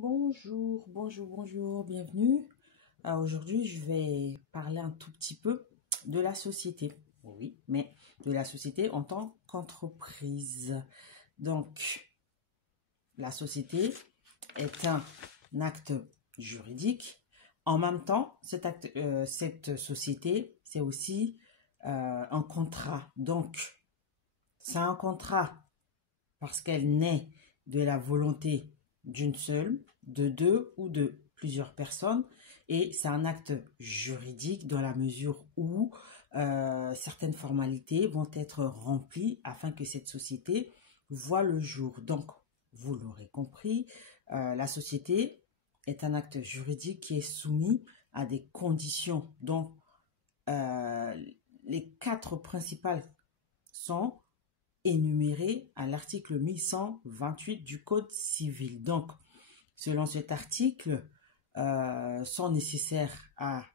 Bonjour, bonjour, bonjour, bienvenue. Aujourd'hui, je vais parler un tout petit peu de la société. Oui, mais de la société en tant qu'entreprise. Donc, la société est un acte juridique. En même temps, cette société, c'est aussi un contrat. Donc, c'est un contrat parce qu'elle naît de la volonté d'une seule, de deux ou de plusieurs personnes. Et c'est un acte juridique dans la mesure où certaines formalités vont être remplies afin que cette société voit le jour. Donc, vous l'aurez compris, la société est un acte juridique qui est soumis à des conditions dont les quatre principales sont énumérées à l'article 1128 du Code civil. Donc, selon cet article, sont nécessaires à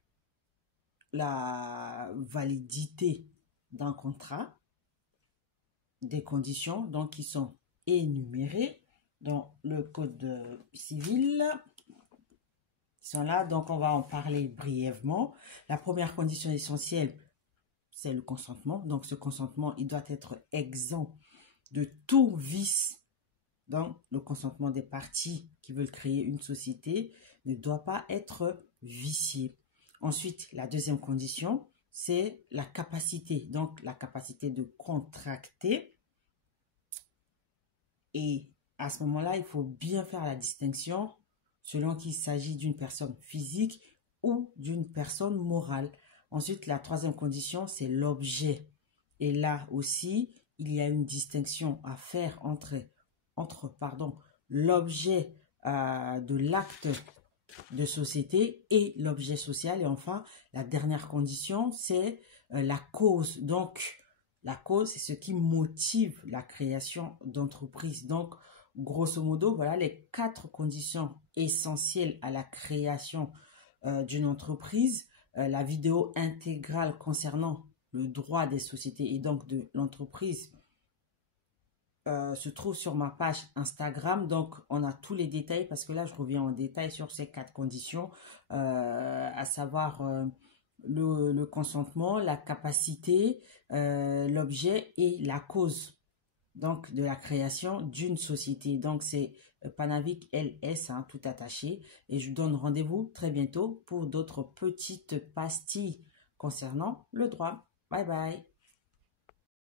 la validité d'un contrat, des conditions donc qui sont énumérées dans le Code civil. Ils sont là, donc on va en parler brièvement. La première condition essentielle, c'est le consentement. Donc ce consentement, il doit être exempt de tout vice. Donc le consentement des parties qui veulent créer une société ne doit pas être vicié. Ensuite, la deuxième condition, c'est la capacité. Donc la capacité de contracter. Et à ce moment-là, il faut bien faire la distinction selon qu'il s'agit d'une personne physique ou d'une personne morale. Ensuite, la troisième condition, c'est l'objet. Et là aussi, il y a une distinction à faire entre l'objet de l'acte de société et l'objet social. Et enfin, la dernière condition, c'est la cause. Donc, la cause, c'est ce qui motive la création d'entreprise. Donc, grosso modo, voilà les quatre conditions essentielles à la création d'une entreprise. La vidéo intégrale concernant le droit des sociétés et donc de l'entreprise se trouve sur ma page Instagram. Donc, on a tous les détails parce que là, je reviens en détail sur ces quatre conditions, à savoir le consentement, la capacité, l'objet et la cause donc de la création d'une société. Donc, c'est Panavik LS, hein, tout attaché. Et je vous donne rendez-vous très bientôt pour d'autres petites pastilles concernant le droit. Bye bye.